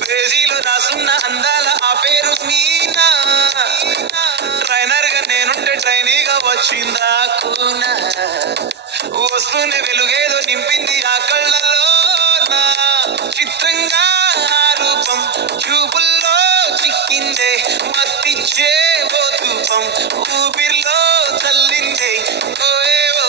పేజీలో రాసున్న అందాల ఆ పేరు మీనా. ట్రైనర్ గా నేనుంటే ట్రైనీగా వచ్చిందా కూనా. వస్తూనే వెలుగేదో నింపింది ఆ కళ్ళలో. చిత్రంగా ఆ రూపం చూపుల్లో చిక్కిందే. మత్తిచ్చే ఓ ధూపం ఊపిరిలో చల్లిందే. ఓయేవో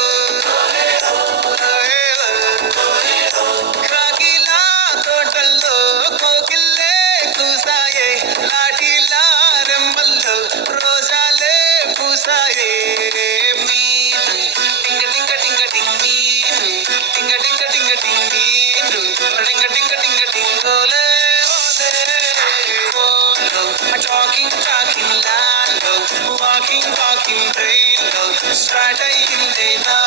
కాకిలా తోటల్లో కోకిల్లే కూసాయే. లాఠీలా రెమ్మల్లో రోజాలే పూసాయే. మీను టింగ టింగ టింగ టింగ్ మీను టింగ టింగ టింగ టింగ్ మీను టింగ టింగ టింగ టింగ్ ఓలే ఓలో. టాకింగ్ టాకింగ్ లాలో వాకింగ్ వాకింగ్ బ్రెయిన్ లో స్టార్ట్ అయ్యిందే నా